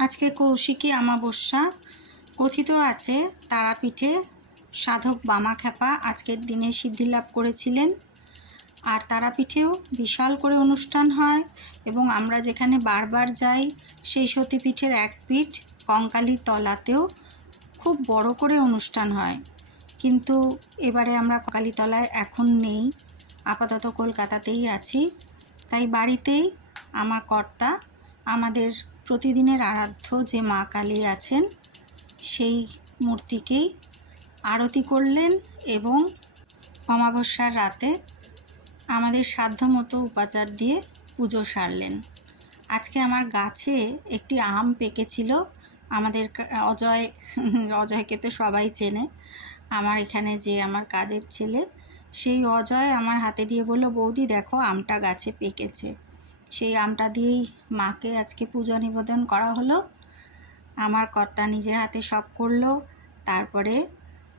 আজকে কৌশিকী অমাবস্যা। কথিত আছে, তারাপীঠে সাধক বামাখ্যাপা আজকের দিনে সিদ্ধি লাভ করেছিলেন। আর তারাপীঠেও বিশাল করে অনুষ্ঠান হয় এবং আমরা যেখানে বারবার যাই, সেই সতীপীঠের এক পিঠ কঙ্কালীর তলাতেও খুব বড় করে অনুষ্ঠান হয়। কিন্তু এবারে আমরা কঙ্কালীতলায় এখন নেই, আপাতত কলকাতাতেই আছি। তাই বাড়িতেই আমার কর্তা আমাদের প্রতিদিনের আরাধ্য যে মা কালী আছেন, সেই মূর্তিকেই আরতি করলেন এবং অমাবস্যার রাতে আমাদের সাধ্যমতো উপাচার দিয়ে পুজো সারলেন। আজকে আমার গাছে একটি আম পেকেছিল, আমাদের অজয়, অজয়কে তো সবাই চেনে। আমার এখানে যে আমার কাজের ছেলে, সেই অজয় আমার হাতে দিয়ে বলল, বৌদি দেখো, আমটা গাছে পেকেছে। সেই আমটা দিয়েই মাকে আজকে পূজা নিবেদন করা হলো। আমার কর্তা নিজে হাতে সব করল। তারপরে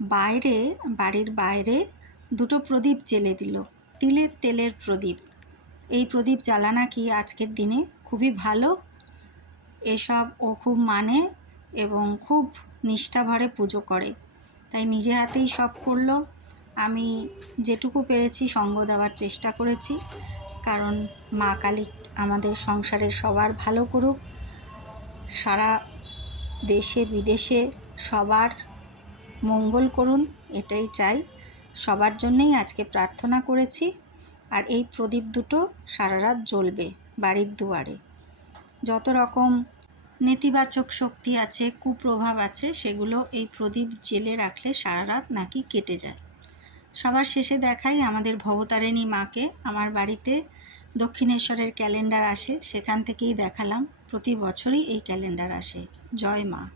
বাইরে, বাড়ির বাইরে দুটো প্রদীপ জেলে দিল। তিলের তেলের প্রদীপ। এই প্রদীপ জ্বালা নাকি আজকের দিনে খুবই ভালো? এসব ও খুব মানে এবং খুব নিষ্ঠাভরে পুজো করে। তাই নিজে হাতেই সব করল। আমি যেটুকু পেরেছি সঙ্গ দেওয়ার চেষ্টা করেছি। কারণ মা কালী আমাদের সংসারে সবার ভালো করুক। সারা দেশে, বিদেশে সবার মঙ্গল করুন, এটাই চাই। সবার জন্যেই আজকে প্রার্থনা করেছি আর এই প্রদীপ দুটো সারা রাত জ্বলবে বাড়ির দুয়ারে। যত রকম নেতিবাচক শক্তি আছে, কুপ্রভাব আছে, সেগুলো এই প্রদীপ জেলে রাখলে সারা রাত নাকি কেটে যায়। সবার শেষে দেখাই আমাদের ভবতারিণী মাকে, আমার বাড়িতে দক্ষিণেশ্বরের ক্যালেন্ডার আসে সেখান থেকেই দেখালাম প্রতি বছরই এই ক্যালেন্ডার আসে। জয় মা।